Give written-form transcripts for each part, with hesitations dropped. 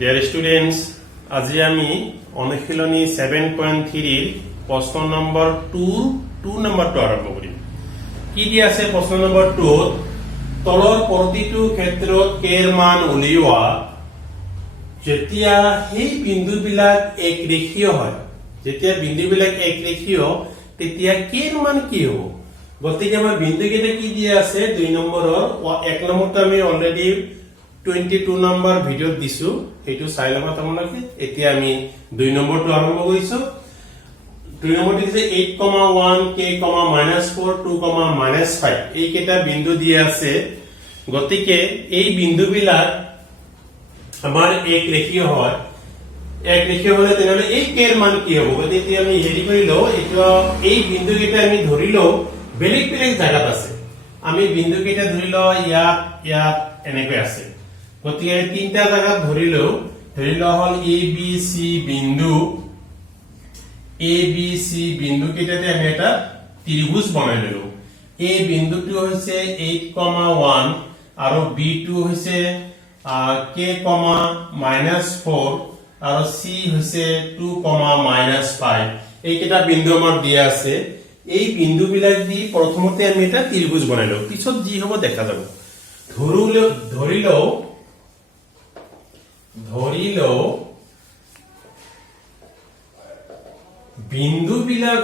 Dear students, আজি আমি অনুশীলনী 7.3 প্ৰশ্ন নম্বৰ 2 নম্বৰটো আৰম্ভ কৰিম। কি দিয়া আছে প্ৰশ্ন নম্বৰ 2 তলৰ প্ৰতিটো ক্ষেত্ৰত কেৰ মান উলিওৱা যেতিয়া সেই বিন্দুবিলাক একৰেখীয় হয় যেতিয়া বিন্দুবিলাক একৰেখীয় তেতিয়া কেৰ মান কি হ'ব গতিকে আমাৰ বিন্দুকেইটা কি দিয়া আছে 2 নম্বৰৰ 1 নম্বৰটো আমি অলৰেডি 22 নম্বৰ ভিডিওত দিছো হেতু চাই লবা তোমালোকে এতিয়া আমি 2 নম্বৰটো আৰম্ভ কৰিছো 2 নম্বৰটো দিছে 8,1 k, -4 2, -5 এই কেইটা বিন্দু দিয়া আছে গতিকে এই বিন্দুবিলাক আমাৰ এক ৰেখীয় হয় এক ৰেখীয় হলে তেনেহলে এই কেৰ মান কি হ'ব গতিকে আমি হেৰি কৰিলো এটা এই বিন্দু কেইটা আমি ধৰিলো বেলেগ বেলেগ জায়গাত আছে আমি বিন্দু কেইটা ধৰিলো ইয়াত এনেকৈ আছে গতিকে তিনটা জায়গা ধৰিলো হল a b c বিন্দু কেইটাতে আমি এটা ত্ৰিভুজ বনাই ললো a বিন্দুটো হৈছে 8,1 আৰু b টো হৈছে k, -4 আৰু c হৈছে 2, -5 এই কেইটা বিন্দু আমাৰ দিয়া আছে এই বিন্দু বিলাক দি প্ৰথমতে আমি এটা ত্ৰিভুজ বনাইলো পিছত যি হ'ব দেখা যাব ধৰিলো বিন্দু বিলাক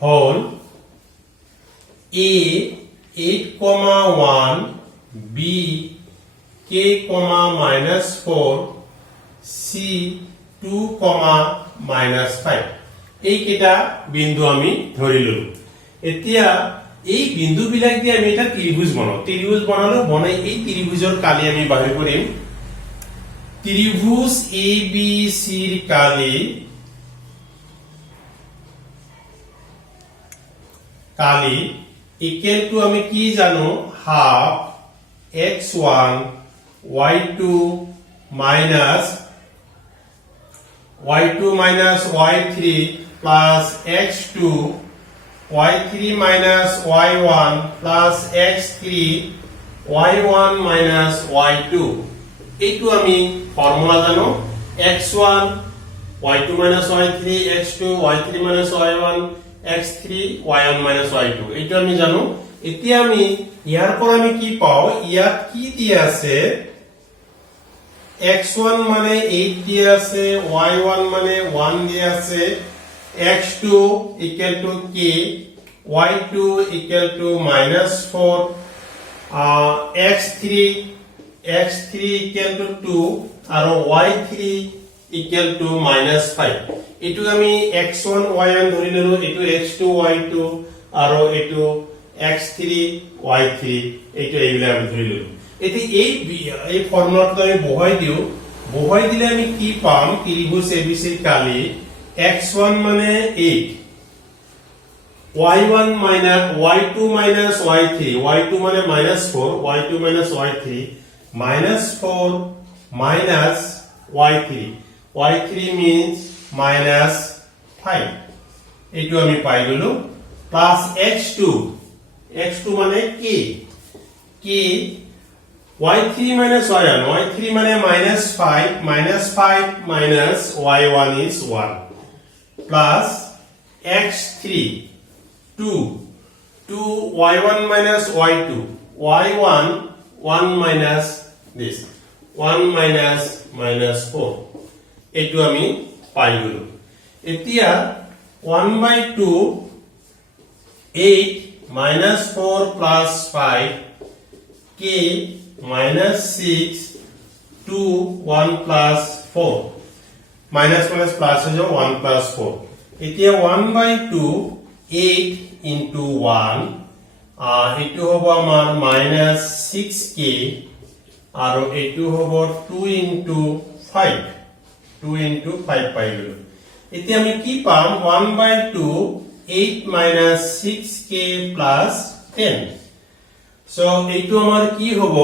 হল a 8,1 b k, -4 c 2, -5 এই কেইটা বিন্দু আমি ধৰিলো এতিয়া এই বিন্দু বিলাক দিয়ে আমি এটা ত্ৰিভুজ বনালো বনাই এই ত্ৰিভুজৰ কালি আমি বাহিৰ কৰিম ত্ৰিভুজ ABC ৰ কালি ইকুৱেল টু আমি কি জানো half x1 y2 minus y3 plus x2 y3 minus y1 plus x3 y1 minus y2 এইটো আমি ফর্মুলা জানো x1 y2 minus y3 x2 y3 minus y1 x3 y1 minus y2 এইটো আমি জানো এতিয়া আমি ইয়াৰ পৰা আমি কি পাও ইয়াত কি দিয়া আছে x1 মানে 8 দিয়া আছে y1 মানে 1 দিয়া আছে x2 equal to k y2 equal to -4 x3 equal to 2 আৰু y3 equal to -5 এটো আমি x1 y1 ধৰি ললো এটো x2 y2 আৰু এটো x3 y3 এটো এইবিলাক ধৰি ললো এটি এই ফৰ্মুলাটো আমি বহাই দিলে আমি কি পাম ত্ৰিভুজ ABC কালি x1 মানে 8 y1 minus y2 minus y3 y2 মানে -4 y2 minus y3 -4 minus y3 means -5 এটো আমি পাই গলো প্লাস x2 মানে k y3 minus y1 মানে -5 minus y1 is 1 plus x3 2 y1 minus y2 y1 1 minus this 1 minus -4 এটো আমি পাই গলো এতিয়া 1/2 8 -4 plus 5 k -6 2 1 plus 4 minus plus হৈ যাব 1 plus 4 এতিয়া 1/2 8 into 1 এটো হ'ব আমাৰ -6k আৰু এটো হ'ব 2 into 5 পাই গলো এতিয়া আমি কি পাম 1/2 8 - 6k plus 10 so এইটো আমাৰ কি হ'ব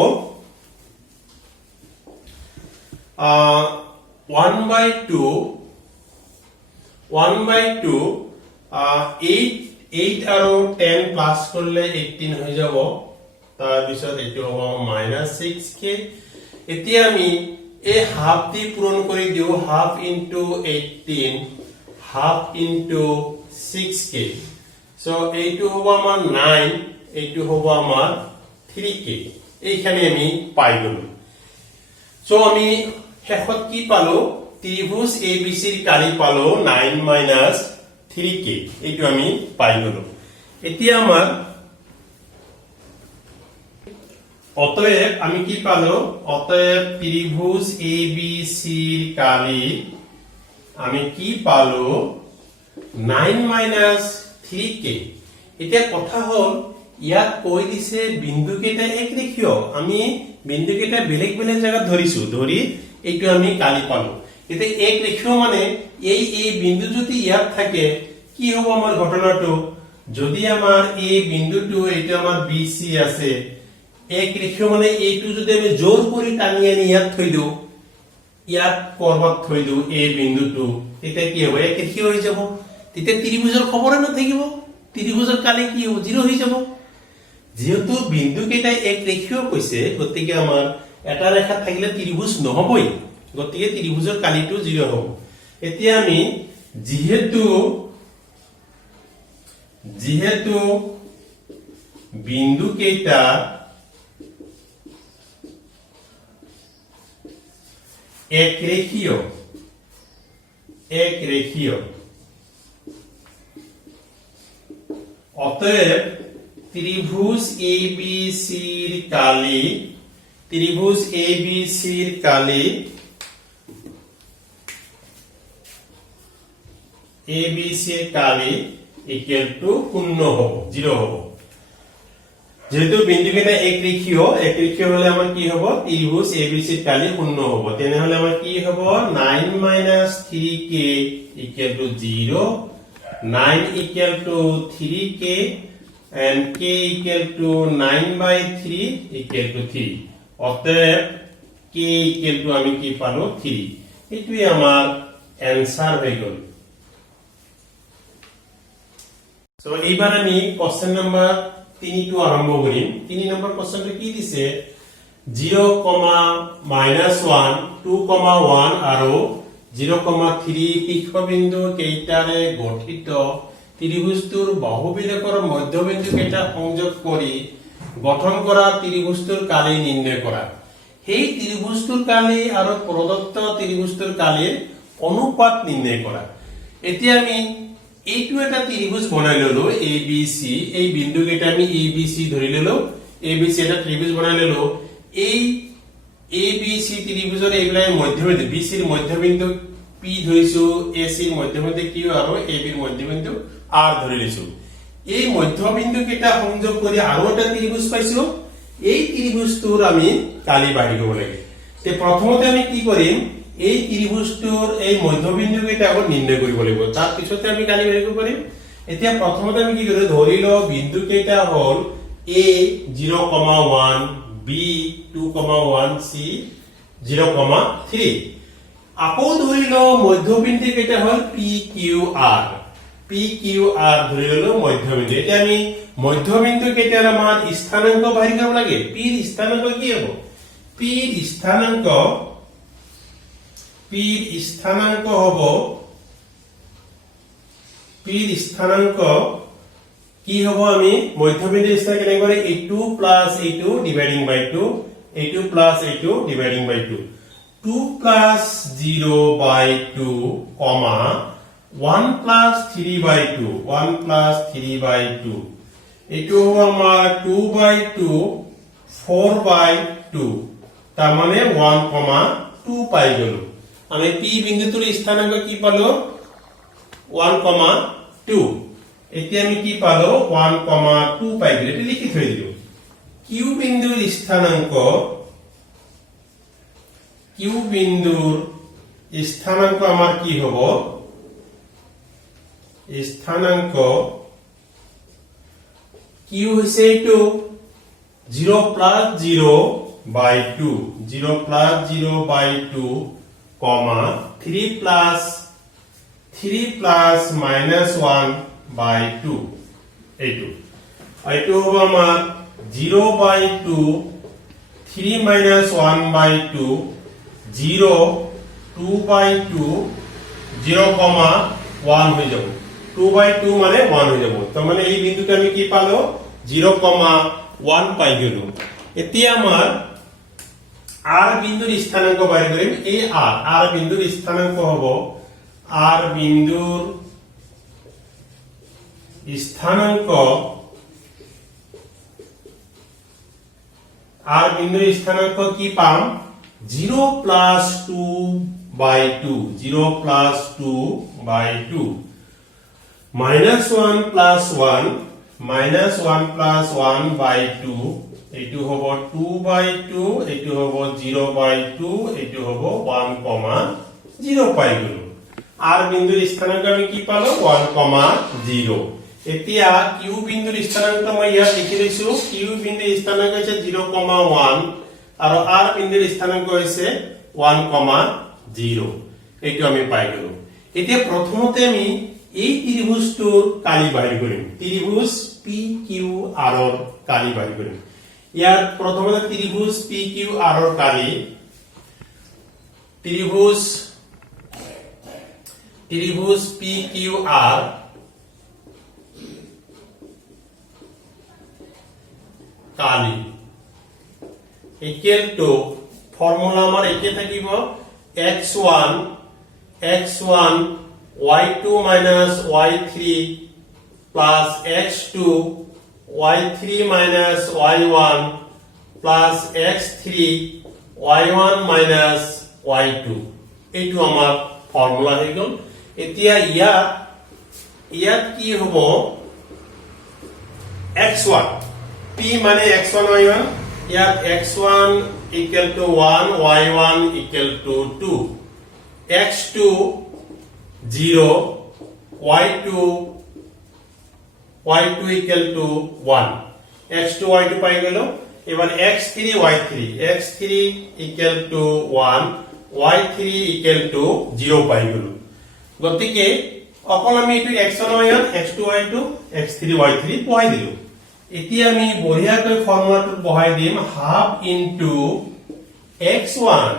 1/2 8 8 আৰু 10 প্লাস কৰিলে 18 হৈ যাব তাৰ পিছত এটো হ'ব -6k এতিয়া আমি এই হাফ দি পূৰণ কৰি দিও half into 18 half into 6k so এইটো হ'ব আমাৰ 9 এইটো হ'ব আমাৰ 3k এইখানে আমি পাই গলো সো আমি শেষত কি পালো ত্রিভুজ ABC ৰ কালি পালো 9 - 3k এইটো আমি পাই গলো এতিয়া আমাৰ অতএব আমি কি পালো অতএব ত্ৰিভুজ ABC ৰ কালি আমি কি পালো 9 - 3k এতিয়া কথা হল ইয়াত কৈ দিছে বিন্দু কেইটা এক ৰেখীয় আমি বিন্দু কেইটা বেলেগ বেলেগ জায়গা ধৰিছো ধৰি এইটো আমি কালি পালো এতিয়া এক ৰেখীয় মানে এই বিন্দু যদি ইয়াত থাকে কি হ'ব আমাৰ ঘটনাটো যদি আমাৰ এই বিন্দুটো এইটো আমাৰ BC আছে এক ৰেখীয় মানে এইটো যদি আমি জোৰ কৰি টানি আনি ইয়াত থৈ দিও ইয়াত কৰবাত থৈ দিও এই বিন্দুটো তেতিয়া কি হ'ব এক ৰেখীয় হৈ যাব তেতিয়া ত্ৰিভুজৰ খবৰে নাথাকিব ত্ৰিভুজৰ কালি কি হ'ব 0 হৈ যাব যেহেতু বিন্দু কেইটা এক ৰেখীয় কৈছে গতিকে আমাৰ এটা ৰেখা থাকিলে ত্ৰিভুজ নহবই গতিকে ত্ৰিভুজৰ কালিটো 0 হ'ব এতিয়া আমি যেহেতু বিন্দু কেইটা এক ৰেখীয় অতএব ত্ৰিভুজ ABC ৰ কালি ইকুয়াল টু 0 হ'ব 0 হ'ব যেহেতু বিন্দু কেইটা এক ৰেখীয় হলে আমাৰ কি হ'ব ত্ৰিভুজ ABC ৰ কালি 0 হ'ব তেনেহলে আমাৰ কি হ'ব 9 - 3k equal to 0 9 equal to 3k and k equal to 9/3 equal to 3 অতএব k equal to আমি কি পালো 3 এটাই আমার आंसर হয়ে গেল সো এইবার আমি কোশ্চেন নাম্বার 3 টু আরম্ভ করিম 3 নম্বর কোশ্চেনটো কি দিছে 0, -1 2, 1 আৰু 0,3 শীৰ্ষবিন্দু কেইটাৰে গঠিত ত্ৰিভুজটোৰ বাহুবিলেকৰ মধ্যবিন্দু কেইটা সংযোগ কৰি গঠন কৰা ত্ৰিভুজটোৰ কালি নিৰ্ণয় কৰা সেই ত্ৰিভুজটোৰ কালি আৰু প্ৰদত্ত ত্ৰিভুজটোৰ কালিৰ অনুপাত নিৰ্ণয় কৰা এতিয়া আমি এইটো এটা ত্ৰিভুজ বনাই ললো ABC এই বিন্দু কেইটা আমি ABC ধৰি ললো ABC এটা ত্ৰিভুজ বনাই ললো এই ABC ত্ৰিভুজৰ এইবিলাক মধ্যবিন্দু BC ৰ মধ্যবিন্দু P ধৰিছো AC ৰ মধ্যবিন্দু Q আৰু AB ৰ মধ্যবিন্দু R ধৰি লৈছো এই মধ্যবিন্দু কেইটা সংযোগ কৰি আৰু এটা ত্ৰিভুজ পাইছো এই ত্ৰিভুজটোৰ আমি কালি বাহিৰ কৰিব লাগে তে প্ৰথমতে আমি কি কৰিম এই ত্ৰিভুজটোৰ এই মধ্যবিন্দু কেইটা আগত নিৰ্ণয় কৰিব লাগিব তাৰ পিছতে আমি কালি বাহিৰ কৰিব পাৰিম এতিয়া প্ৰথমতে আমি কি কৰিম ধৰি লও বিন্দু কেইটা হ'ল A 0,1 B 2,1 C 0,3 আকৌ ধৰি লও মধ্যবিন্দু কেইটা হ'ল PQR ধৰি ললো মধ্যবিন্দু এতিয়া আমি মধ্যবিন্দু কেইটাৰ আমাৰ স্থানাংক বাহিৰ কৰিব লাগে P ৰ স্থানাংক কি হ'ব P ৰ স্থানাংক কি হ'ব আমি মধ্যবিন্দু স্থান কেনে কৰে a2 + a2 ডিভাইডিং বাই 2 a2 + a2 ডিভাইডিং বাই 2 2 + 0/2, 1 + 3/2 1 + 3/2 এইটো হ'ব আমাৰ 2/2 4/2 তাৰ মানে 1,2 পাই গলো আমি P বিন্দুটোৰ স্থানাংক কি পালো 1,2 এতিয়া আমি কি পালো 1,2 পাই গলো এটা লিখি থৈ দিলো Q বিন্দুৰ স্থানাংক আমাৰ কি হ'ব স্থানাংক Q হৈছে এইটো 0 + 0/2 0 + 0/2, 3 + -1/2 এইটো এইটো হ'ব আমাৰ 0/2 3 - 1/2 0 2/2 0,1 হৈ যাব 2/2 মানে 1 হৈ যাব তো মানে এই বিন্দুতে আমি কি পালো 0,1 পাই গলো এতিয়া আমাৰ r বিন্দুৰ স্থানাঙ্ক বাহিৰ কৰিম এই r বিন্দুৰ স্থানাঙ্ক হ'ব r বিন্দুৰ স্থানাঙ্ক কি পাম 0+2/2 0+2/2 -1 + 1/2 এইটো হ'ব 2/2 এইটো হ'ব 0/2 এইটো হ'ব 1,0 পাই গলো r বিন্দুৰ স্থানাঙ্ক আমি কি পালো 1,0 এতিয়া q বিন্দুৰ স্থানাঙ্ক মই ইয়াত লিখি লৈছো q বিন্দুৰ স্থানাঙ্ক হৈছে 0,1 আৰু r বিন্দুৰ স্থানাঙ্ক হৈছে 1,0 এইটো আমি পাই গলো এতিয়া প্ৰথমতে আমি এই ত্ৰিভুজটোৰ কালি বাহিৰ কৰিম ত্ৰিভুজ PQR ৰ কালি বাহিৰ কৰিম ইয়াত প্ৰথমতে ত্ৰিভুজ PQR ৰ কালি ত্ৰিভুজ PQR Kali equal to formula আমাৰ একে থাকিব x1 y2 minus y3 plus x2 y3 minus y1 plus x3 y1 minus y2 এইটো আমাৰ ফৰ্মুলা হৈ গল এতিয়া ইয়াত কি হ'ব x1 p মানে x1 y1 ইয়াত x1 equal to 1 y1 equal to 2 x2 0 y2 equal to 1 x2 y2 পাই গেল এবাৰ x3 equal to 1 y3 equal to 0 পাই গেল গতিকে অকল আমি এটো x1 y1 x2 y2 x3 y3 পঢ়াই দিলো এতিয়া আমি বঢ়িয়াকৈ ফৰ্মুলাটো বহাই দিম হাফ ইনটু x1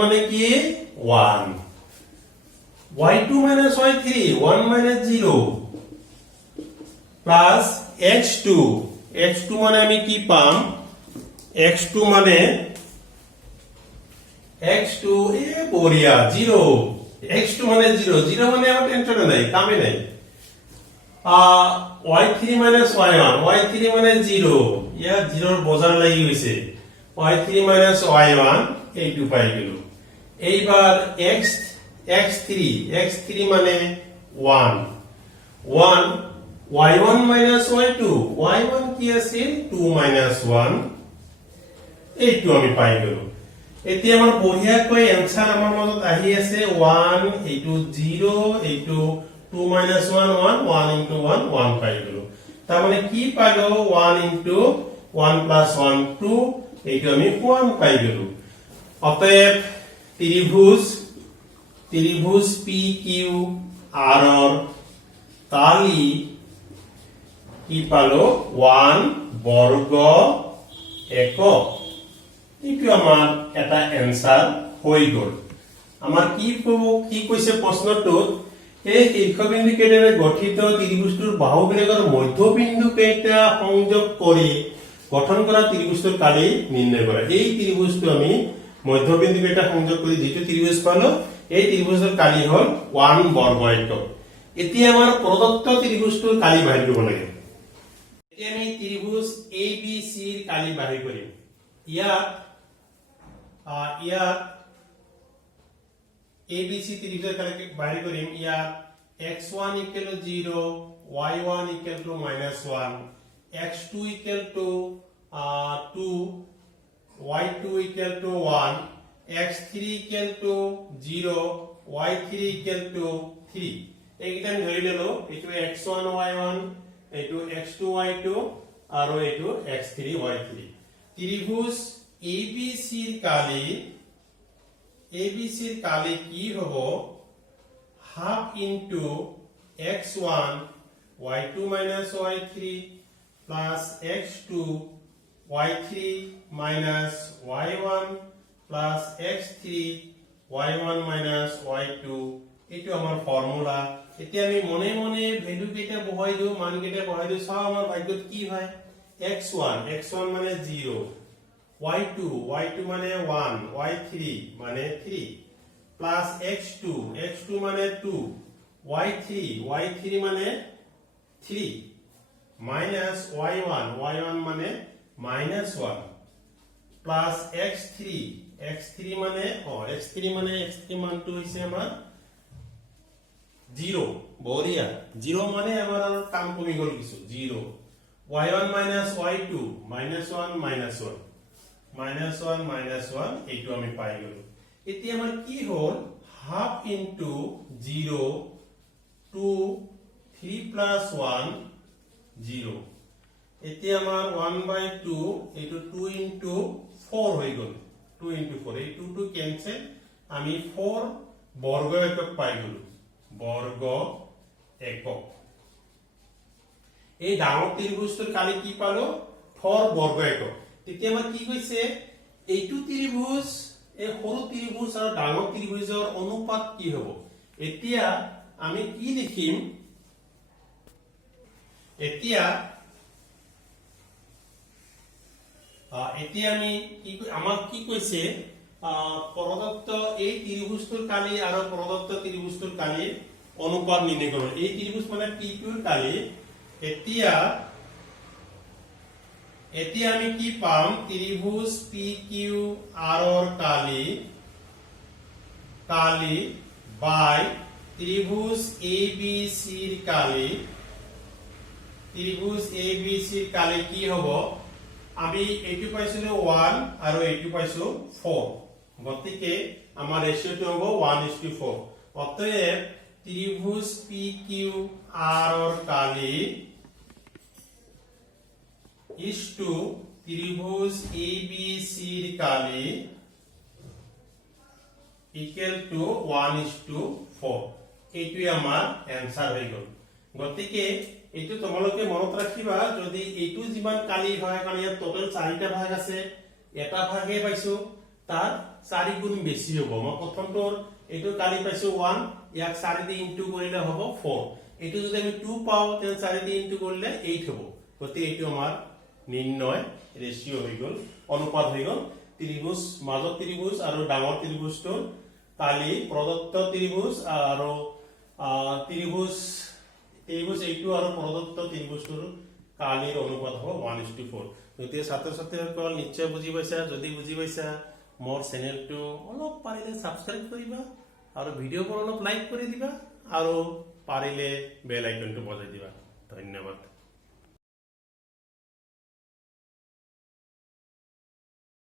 মানে কি 1 y2 minus y3 1 minus 0 plus x2 মানে আমি কি পাম x2 মানে এ বঢ়িয়া 0 x2 মানে 0 মানে আমার টেনশন নাই কামে নাই y3 minus y1 y3 মানে 0 ইয়া 0 ৰ বজাৰ লাগি গৈছে y3 minus y1 এইটো পাই গেল এইবাৰ x3 মানে 1 y1 minus y2 y1 কি আছিল 2 minus 1 এইটো আমি পাই গলো এতিয়া আমাৰ বঢ়িয়াকৈ এনসাৰ আমাৰ মাজত আহি আছে 1 এইটো 0 এইটো 2 minus 1 1 into 1 1 পাই গলো তাৰ মানে কি পালো 1 into 1 plus 1 2 এইটো আমি 1 পাই গলো অতএব ত্রিভুজ PQR ৰ কালি কি পালো 1 বৰ্গ একক এইটো আমাৰ এটা এনসাৰ হৈ গল আমাৰ কি কৈছে প্ৰশ্নটোত এই শীৰ্ষবিন্দু কেইটাৰে গঠিত ত্ৰিভুজটোৰ বাহুবিলাকৰ মধ্যবিন্দু কেইটা সংযোগ কৰি গঠন কৰা ত্ৰিভুজটোৰ কালি নিৰ্ণয় কৰা এই ত্ৰিভুজটো আমি মধ্যবিন্দু কেইটা সংযোগ কৰি যেটো ত্ৰিভুজ পালো এই ত্ৰিভুজৰ কালি হল 1 বৰ্গ একক এতিয়া আমাৰ প্ৰদত্ত ত্ৰিভুজটোৰ কালি বাহিৰ কৰিব লাগে এতিয়া আমি ত্ৰিভুজ ABC ৰ কালি বাহিৰ কৰিম ইয়াত ABC ত্ৰিভুজেৰ কালি বাহিৰ কৰিম ইয়াত x1 equal to 0 y1 equal to -1 x2 equal to 2 y2 equal to 1 x3 equal to 0 y3 equal to 3 এইটা আমি ধৰি ললো এটো x1 y1 এটো x2 y2 আৰু এটো x3 y3 ত্ৰিভুজ ABC ৰ কালি কি হব half into x1 y2 minus y3 plus x2 y3 minus y1 plus x3 y1 minus y2 এইটো আমাৰ ফৰ্মুলা এতিয়া আমি মনে মনে ভ্যালু কেটা বহাই দিও মান কেটা বহাই দিও সব আমাৰ ভাগ্যত কি হয় x1 মানে 0 y2 মানে 1 y3 মানে 3 plus x2 মানে 2 y3 মানে 3 minus y1 মানে minus 1 plus x3 মানে x3 মানটো হৈছে আমাৰ 0 বঢ়িয়া 0 মানে আমাৰ কাম কমি গল কিছু 0 y1 minus y2 minus 1 minus 1 এইটো আমি পাই গলো এতিয়া আমাৰ কি হল half into 0 2 3 plus 1 0 এতিয়া আমাৰ 1/2 এইটো 2 into 4 হৈ গল 2 into 4 এই 2 to cancel আমি 4 বর্গ একক পাই গলো বর্গ একক এই ডাঙৰ ত্ৰিভুজটোৰ কালি কি পালো 4 বৰ্গ একক তেতিয়া আমাৰ কি কৈছে এইটো ত্ৰিভুজ এই সৰু ত্ৰিভুজ আৰু ডাঙৰ ত্ৰিভুজৰ অনুপাত কি হ'ব এতিয়া আমি কি লিখিম এতিয়া আমি কি আমাক কি কৈছে প্ৰদত্ত এই ত্ৰিভুজটোৰ কালি আৰু প্ৰদত্ত ত্ৰিভুজটোৰ কালি অনুপাত নিৰ্ণয় কৰিব এই ত্ৰিভুজ মানে P2ৰ কালি এতিয়া আমি কি পাম ত্ৰিভুজ PQR ৰ কালি বাই ত্ৰিভুজ ABC ৰ কালি ত্ৰিভুজ ABC ৰ কালি কি হ'ব আমি এইটো পাইছিলো 1 আৰু এইটো পাইছো 4 গতিকে আমাৰ ৰেশিওটো হ'ব 1:4 অতএব ত্ৰিভুজ PQR ৰ কালি is to ত্ৰিভুজ ABC ৰ কালি equal to 1:4 এইটোই আমাৰ आंसर হৈ গল গতিকে এইটো তোমালোকে মনত ৰাখিবা যদি এইটো যিমান কালি হয় কাৰণ ইয়াত টোটাল 4টা ভাগ আছে এটা ভাগে পাইছো তাৰ 4 গুণ বেছি হ'ব মই প্ৰথমটোৰ এইটো কালি পাইছো 1 ইয়াক 4 দি ইনটু কৰিলে হ'ব 4 এইটো যদি আমি 2 পাও তেন 4 দি ইনটু কৰিলে 8 হ'ব গতিকে এইটো আমাৰ নিৰ্ণয় ৰেশিও হৈ গল অনুপাত হৈ গল ত্ৰিভুজ মাজৰ ত্ৰিভুজ আৰু ডাঙৰ ত্ৰিভুজটোৰ কালি প্ৰদত্ত ত্ৰিভুজ আৰু ত্ৰিভুজ এইটো আৰু প্ৰদত্ত ত্ৰিভুজটোৰ কালিৰ অনুপাত হ'ব 1:4 গতিকে ছাত্ৰ ছাত্ৰীসকল নিশ্চয় বুজি পাইছা যদি বুজি পাইছা মোৰ চেনেলটো অলপ পাৰিলে সাবস্ক্ৰাইব কৰিবা আৰু ভিডিঅ'বোৰ অলপ লাইক কৰি দিবা আৰু পাৰিলে বেল আইকনটো বজাই দিবা ধন্যবাদ